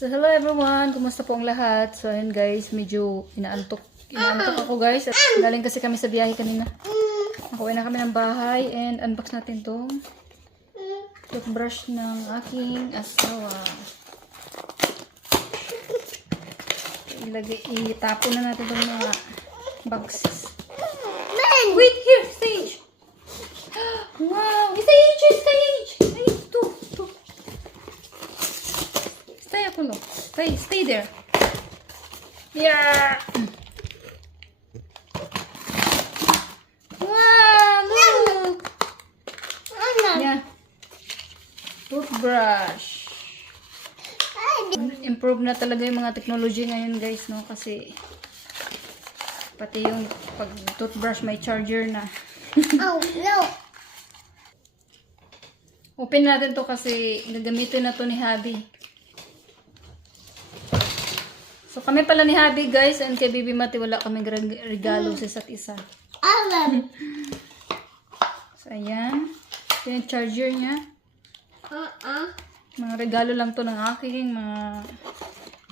So hello everyone, kumusta po ang lahat? So ayun guys, medyo inaantok ako guys. At galing kasi kami sa biyahe kanina. Nakauwi na kami ng bahay and unbox natin tong toothbrush ng aking asawa. Itapon na natin itong mga boxes. Wait, here, stage! Wow! Stage! Stay ako no. Stay there. Yeah! Wow! Look! Yeah. Toothbrush. Improve na talaga yung mga technology ngayon guys, no? Kasi pati yung pag toothbrush may charger na. Oh, no. Open natin to kasi gagamitin na to ni Habi. So kami pala ni Habi guys and kay Bibi Mati wala kaming regalo sa isa't isa. So ayan. Ito yung charger niya. Mga regalo lang to ng aking mga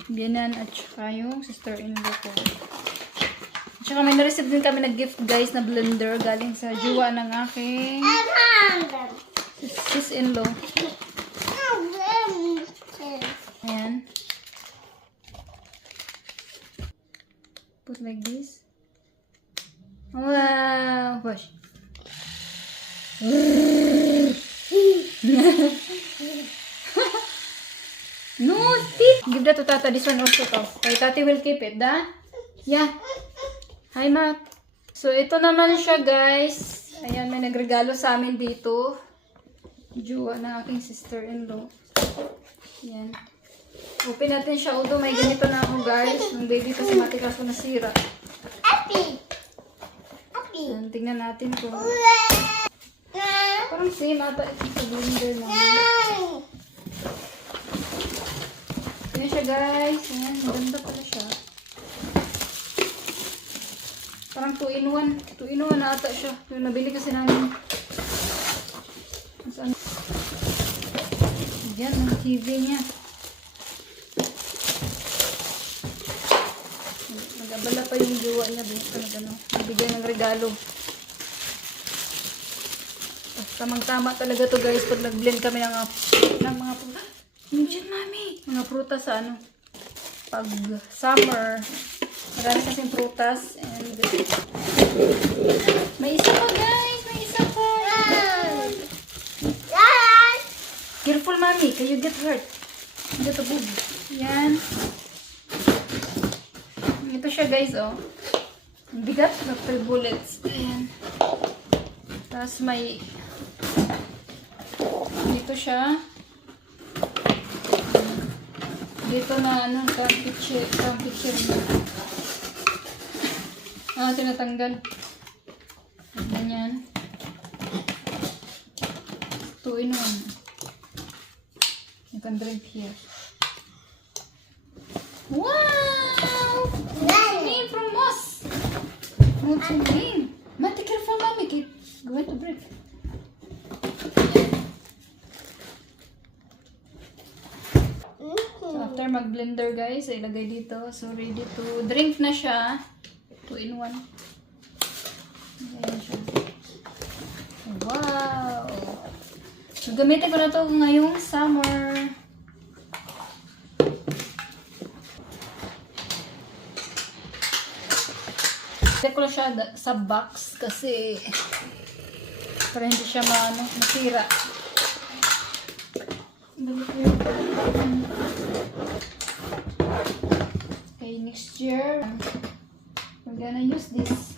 biyanan at saka yung sister-in-law ko. At saka may na-receive din kami na gift guys na blender galing sa jowa ng aking sis-in-law. Ayan. Put like this. Wow! Push. No, Steve! Give that to Tata. This one also to. Okay, Tati will keep it, da? Yeah. Hi, Matt. So, ito naman siya, guys. Ayan, may nagregalo sa amin dito. Jowa ng aking sister-in-law. Ayan. Open natin siya. Although, may ganito na ako, guys. Nung baby kasi matikas ko nasira. Ayan, tingnan natin kung... Parang same ata ito sa blender na. Ayan siya guys. Ayan, maganda pala siya. Parang 2-in-1. 2-in-1 na ata siya. Yung nabili kasi namin. Saan? Ayan, ang TV niya. Nag-abala pa yung jowa niya. Nabigay ng regalo. Tamang-tama talaga to guys pag nag-blend kami ng mga prutas. Nandiyan mami! Mga prutas sa ano. Pag summer, marami kasing prutas. And may isa pa guys! May isa pa! Careful mami! Kayo get hurt. Get a boob. Yan. Ito siya guys oh. Ang bigat na 3 bullets. Ayan. Tapos may dito siya. Dito na ano, picture niya. Tinatanggal. Ganyan. 2-in-1. You can drink here. Wow! Name from Moss. What's your name? Mati, careful mami. It's going to break. So, after mag-blender guys, ilagay dito. So, ready to drink na siya. 2-in-1. Ayan siya. Wow! So, gamitin ko na to ngayong summer. Ilagay ko lang siya sa box kasi para hindi siya masira. Okay, next year we're gonna use this.